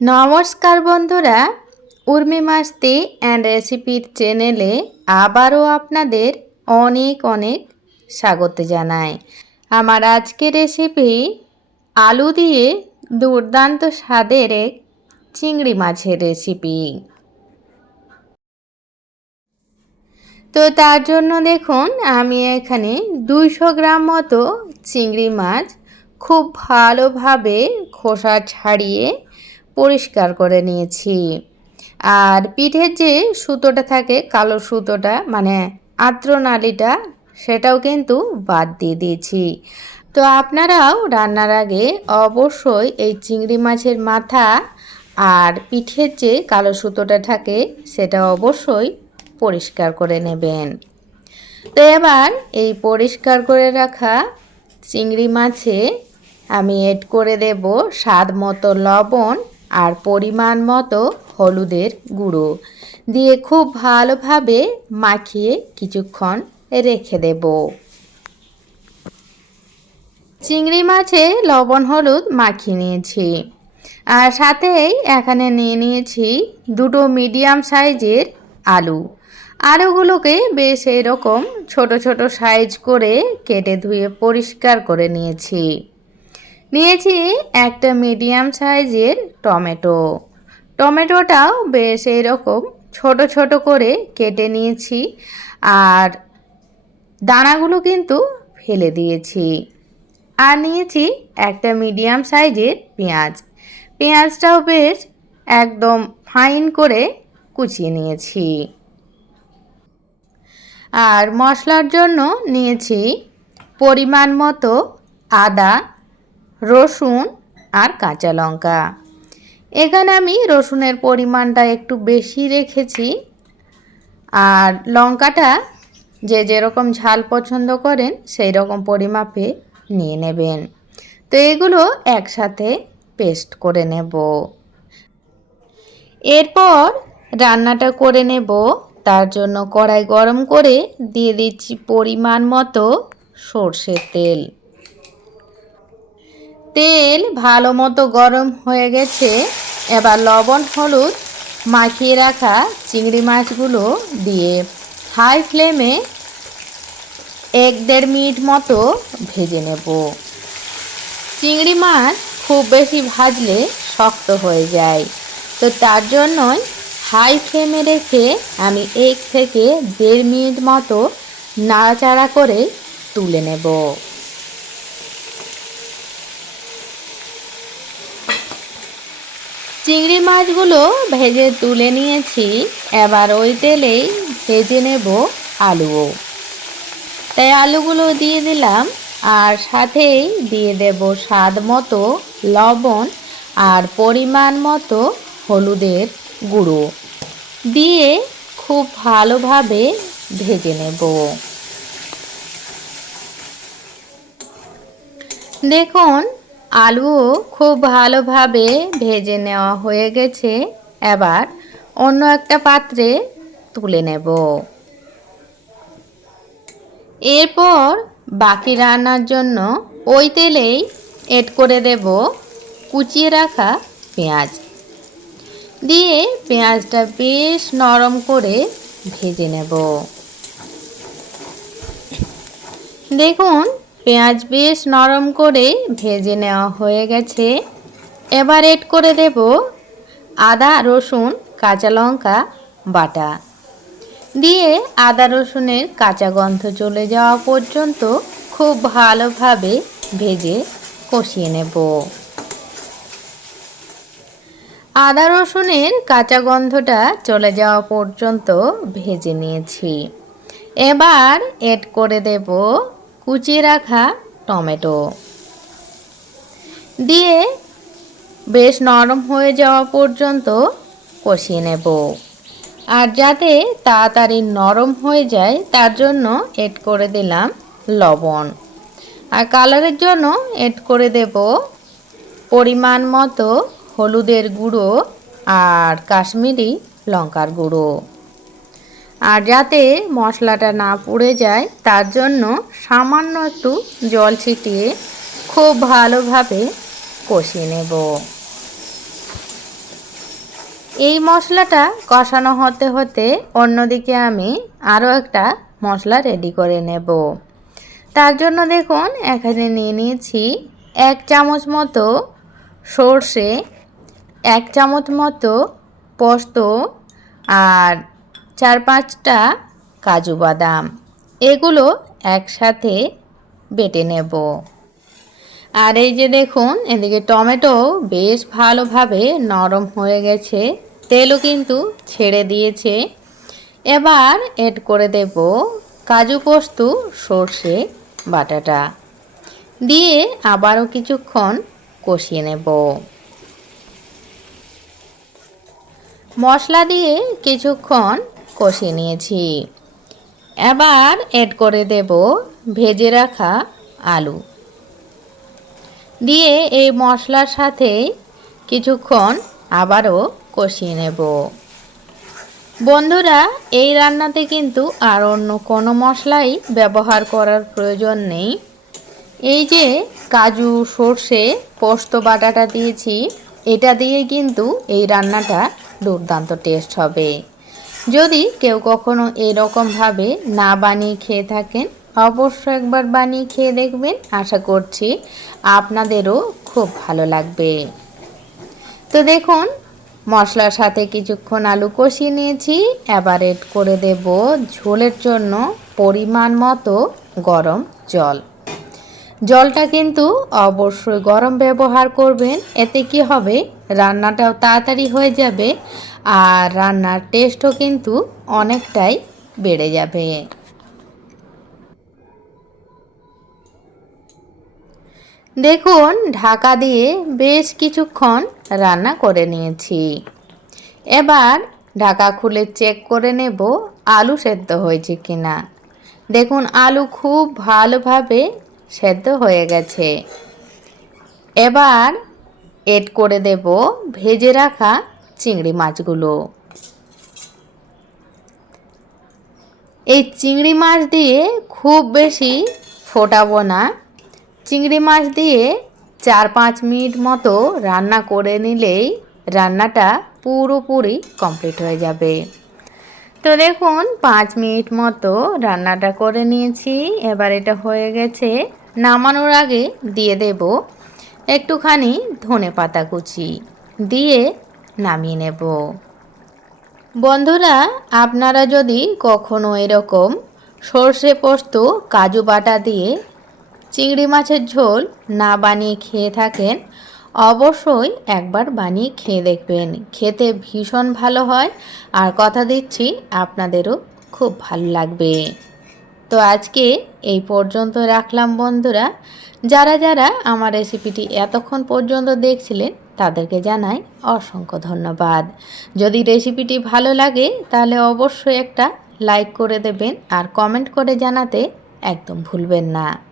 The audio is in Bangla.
নমস্কার বন্ধুরা, উর্মি মাস্তি অ্যান্ড রেসিপির চ্যানেলে আবারও আপনাদের অনেক অনেক স্বাগত জানাই। আমার আজকের রেসিপি আলু দিয়ে দুর্দান্ত স্বাদের এক চিংড়ি মাছের রেসিপি তো তার জন্য দেখুন, আমি এখানে দুইশো গ্রাম মতো চিংড়ি মাছ খুব ভালোভাবে খোসা ছাড়িয়ে পরিষ্কার করে নিয়েছি। আর পিঠের যে সুতোটা থাকে, কালো সুতোটা মানে আর্দ্রনালীটা, সেটাও কিন্তু বাদ দিয়ে দিয়েছি। তো আপনারাও রান্নার আগে অবশ্যই এই চিংড়ি মাছের মাথা আর পিঠের যে কালো সুতোটা থাকে, সেটা অবশ্যই পরিষ্কার করে নেবেন। তো এবার এই পরিষ্কার করে রাখা চিংড়ি মাছে আমি এড করে দেব স্বাদ মতো লবণ আর পরিমাণ মতো হলুদের গুঁড়ো। দিয়ে খুব ভালোভাবে মাখিয়ে কিছুক্ষণ রেখে দেব। চিংড়ি মাছে লবণ হলুদ মাখিয়ে নিয়েছি। আর সাথেই এখানে নিয়ে নিয়েছি দুটো মিডিয়াম সাইজের আলু। আলুগুলোকে বেশ এরকম ছোট ছোট সাইজ করে কেটে ধুয়ে পরিষ্কার করে নিয়েছি। নিয়েছি একটা মিডিয়াম সাইজের টমেটো। টমেটোটাও বেশ এরকম ছোট ছোট করে কেটে নিয়েছি আর দানাগুলো কিন্তু ফেলে দিয়েছি। আর নিয়েছি একটা মিডিয়াম সাইজের পেঁয়াজ। পেঁয়াজটাও বেশ একদম ফাইন করে কুচিয়ে নিয়েছি। আর মশলার জন্য নিয়েছি পরিমাণ মতো আদা রসুন আর কাঁচা লঙ্কা। এখানে আমি রসুনের পরিমাণটা একটু বেশি রেখেছি। আর লঙ্কাটা যে যেরকম ঝাল পছন্দ করেন সেই রকম পরিমাপে নিয়ে নেবেন। তো এগুলো একসাথে পেস্ট করে নেব। এরপর রান্নাটা করে নেব। তার জন্য কড়াই গরম করে দিয়ে দিচ্ছি পরিমাণ মতো সর্ষের তেল। তেল ভালো মতো গরম হয়ে গেছে। এবার লবণ, হলুদ মাখিয়ে রাখা চিংড়ি মাছগুলো দিয়ে হাই ফ্লেমে এক দেড় মিনিট মতো ভেজে নেব। চিংড়ি মাছ খুব বেশি ভাজলে শক্ত হয়ে যায়। তো তার জন্যই হাই ফ্লেমে রেখে আমি এক থেকে দেড় মিনিট মতো নাড়াচাড়া করে তুলে নেব। চিংড়ি মাছগুলো ভেজে তুলে নিয়েছি। এবার ওই তেলেই ভেজে নেব আলুও। তাই আলুগুলো দিয়ে দিলাম আর সাথেই দিয়ে দেব স্বাদ মতো লবণ আর পরিমাণ মতো হলুদের গুঁড়ো। দিয়ে খুব ভালোভাবে ভেজে নেব। দেখুন আলুও খুব ভালোভাবে ভেজে নেওয়া হয়ে গেছে। এবার অন্য একটা পাত্রে তুলে নেব। এরপর বাকি রান্নার জন্য ওই তেলেই এড করে দেব কুচিয়ে রাখা পেঁয়াজ। দিয়ে পেঁয়াজটা বেশ নরম করে ভেজে নেব। দেখুন পেঁয়াজ বেশ নরম করে ভেজে নেওয়া হয়ে গেছে। এবার এড করে দেব আদা, রসুন, কাঁচা লঙ্কা, বাটা। দিয়ে আদা, রসুনের কাঁচা গন্ধ চলে যাওয়া পর্যন্ত খুব ভালোভাবে ভেজে কষিয়ে নেব। আদা, রসুনের কাঁচা গন্ধটা চলে যাওয়া পর্যন্ত ভেজে নিয়েছি। এবার এড করে দেব কুচিয়ে রাখা টমেটো। দিয়ে বেশ নরম হয়ে যাওয়া পর্যন্ত কষিয়ে নেব। আর যাতে তাড়াতাড়ি নরম হয়ে যায়, তার জন্য এড করে দিলাম লবণ। আর কালারের জন্য এড করে দেব পরিমাণ মতো হলুদের গুঁড়ো আর কাশ্মীরি লঙ্কার গুঁড়ো। আর যাতে মশলাটা না পুড়ে যায়, তার জন্য সামান্য একটু জল ছিটিয়ে খুব ভালোভাবে কষিয়ে নেব। এই মশলাটা কষানো হতে হতে অন্যদিকে আমি আরও একটা মশলা রেডি করে নেব। তার জন্য দেখুন, এখানে নিয়ে নিয়েছি এক চামচ মতো সর্ষে, এক চামচ মতো পোস্ত আর চার পাঁচটা কাজু বাদাম। এগুলো একসাথে বেটে নেব। আর এই যে দেখুন, এদিকে টমেটো বেশ ভালোভাবে নরম হয়ে গেছে। তেলও কিন্তু ছেড়ে দিয়েছে। এবার এড করে দেব কাজু পোস্ত, সর্ষে, বাটাটা। দিয়ে আবারও কিছুক্ষণ কষিয়ে নেব। মশলা দিয়ে কিছুক্ষণ কষিয়ে নিয়েছি। এবার এড করে দেব ভেজে রাখা আলু। দিয়ে এই মশলার সাথে কিছুক্ষণ আবারও কষিয়ে নেব। বন্ধুরা, এই রান্নাতে কিন্তু আর অন্য কোনো মশলাই ব্যবহার করার প্রয়োজন নেই। এই যে কাজু, সর্ষে, পোস্ত, বাটাটা দিয়েছি, এটা দিয়ে কিন্তু এই রান্নাটা দুর্দান্ত টেস্ট হবে। যদি কেউ কখনো এরকমভাবে না বানিয়ে খেয়ে থাকেন, অবশ্য একবার বানিয়ে খেয়ে দেখবেন। আশা করছি আপনাদেরও খুব ভালো লাগবে। তো দেখুন, মশলার সাথে কিছুক্ষণ আলু কষিয়ে নিয়েছি। এবার এড করে দেব ঝোলের জন্য পরিমাণ মতো গরম জল। জলটা কিন্তু অবশ্যই গরম ব্যবহার করবেন। এতে কি হবে? রান্নাটাও তাড়াতাড়ি হয়ে যাবে। আর রান্নার টেস্টও কিন্তু অনেকটাই বেড়ে যাবে। দেখুন, ঢাকা দিয়ে বেশ কিছুক্ষণ রান্না করে নিয়েছি। এবার ঢাকা খুলে চেক করে নেব আলু সেদ্ধ হয়েছে কিনা। দেখুন, আলু খুব ভালোভাবে সেদ্ধ হয়ে গেছে। এবার এড করে দেব ভেজে রাখা চিংড়ি মাছগুলো। এই চিংড়ি মাছ দিয়ে খুব বেশি ফোটাবো না। চিংড়ি মাছ দিয়ে চার পাঁচ মিনিট মতো রান্না করে নিলেই রান্নাটা পুরোপুরি কমপ্লিট হয়ে যাবে। তো দেখুন, পাঁচ মিনিট মতো রান্নাটা করে নিয়েছি। এবার এটা হয়ে গেছে, নামানোর আগে দিয়ে দেব একটুখানি ধনে পাতা কুচি। দিয়ে নামিয়ে নেব। বন্ধুরা, আপনারা যদি কখনো এরকম সর্ষে পোস্ত, কাজু বাটা দিয়ে চিংড়ি মাছের ঝোল না বানিয়ে খেয়ে থাকেন, অবশ্যই একবার বানিয়ে খেয়ে দেখবেন। খেতে ভীষণ ভালো হয় আর কথা দিচ্ছি আপনাদেরও খুব ভালো লাগবে। তো আজকে এই পর্যন্ত রাখলাম বন্ধুরা। যারা যারা আমার রেসিপিটি এতক্ষণ পর্যন্ত দেখছিলেন, তাদেরকে জানাই অসংখ্য ধন্যবাদ। যদি রেসিপিটি ভালো লাগে, তাহলে অবশ্যই একটা লাইক করে দেবেন আর কমেন্ট করে জানাতে একদম ভুলবেন না।